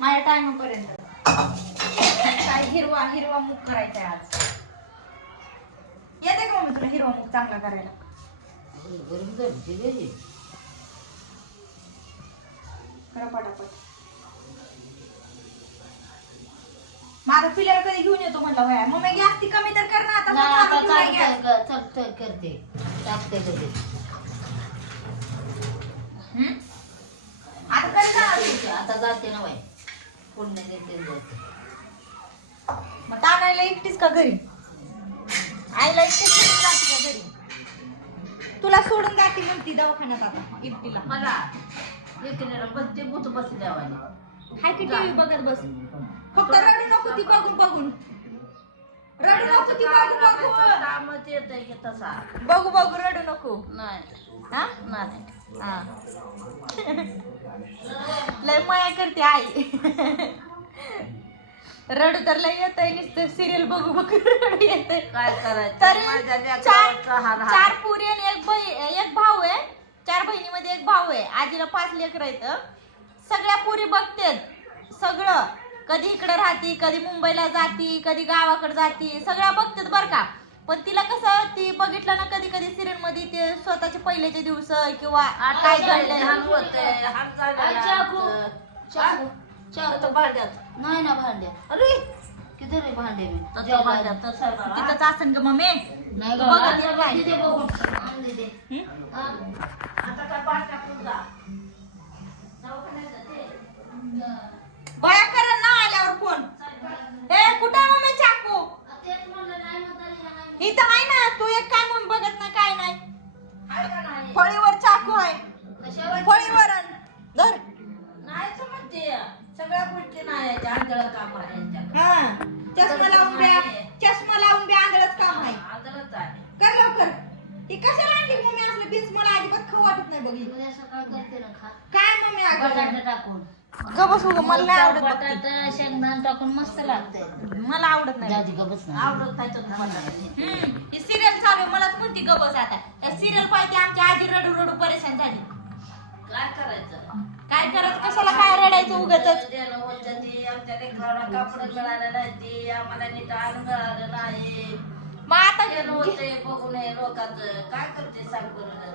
माझ्या टायमापर्यंत. काय हिरवा हिरवा मूग करायचा आहे आज. येते का मम्मी तुला हिरवा मूग चांगला करायला? करा पटापट. माझा पिल्याला कधी घेऊन येतो म्हटलं वया मम्मी गॅस ती कमी तर कर ना आता नाही आता आता गॅस. क- चालतंय करते. टाकते हम्म? आता कर आता जाते ना बाई. पुण्य देते जाते मग तानायला एकटीच का घरी? आईला एकटीच जाते का घरी? तुला सोडून जाते म्हणती दवाखान्यात आता एकटीला. मला एकीने बसते बुत बसले देवाने हाय की टीव्ही बघत बस. फक्त रडू नको ती बघून बघून. रडू नको ती बघू बघू. कामच येतंय की तसा. बघू बघू रडू नको. नाही. हा? नाही. हा. लय माया करते आई. रडू तर लय येत नुसतं सिरियल बघू बघू रडू येत काय करायचं? तरी माझ्या चार लेकराचा हाल हाल. चार पुरी आणि एक बही एक भाऊ आहे. चार बहिणीमध्ये एक भाऊ आहे. आजीला पाच लेकर आहेत. सगळ्या पुरी बघतेत. सगळं. कधी इकडे राहती कधी मुंबईला जाती कधी गावाकडे जाती सगळ्या बघतेत बरं का. पण तिला कसं ती बघितलं ना कधी कधी सिरियलमध्ये ते स्वतःचे पहिलेचे दिवस किंवा काय घडलं नाही ना भांड्यात. अरे! किती रे भांडे मी. तिथंच असन ग मम्मी. नाही बघा गं, ते आण काय. दे बघून आण दे दे. हं? हा. आता काय भात टाकून जा. दवाखान्यात जाते. बया करा ना आल्यावर फोन ए कुठे आहे मम्मी चाकू तेच म्हणलं नाही म्हातारी, ह्या नाही. इथं आहे ना तू एक काय म्हणून बघत ना काय नाही. हाय का नाही? फळीवर चाकू आहे. कशावर? फळीवर आण. धर. नाही सगळ्या गोष्टी नाही याच्या आंधळं काम आहे यांच्याकडे. हा. चष्मा लावून बे चष्मा लावून बे आंधळच काम आहे. आंधळंच आहे. कर लवकर. ती कशाला आणली मम्मी असलं बीन्स मला अजिबात खाऊ वाटत नाही बघ ही. उद्या सकाळी करते ना खा. काय मम्मी अगं बटाटा टाकून. गबस उग मला नाही आवडत बघ ती. बटाटा शेंगदाणा टाकून मस्त लागतंय. मला आवडत नाही. ना. आवडत नाही तर तुम्हाला. हम्म ही सिरियल चालू आहे, मलाच म्हणती गबस आता. सिरियल पाहिजे आमची आजी रडू रडू परेशान झाली. काय करायचं? काय करत? कशाला काय रडायचं उगच देणं होतं ती आमच्या लेकराला कापड मिळालं नाही ती. आम्हाला नीट अन्न मिळालं नाही. मग आता देणं होते बघून हे लोकांचं. काय करते सांग बरं.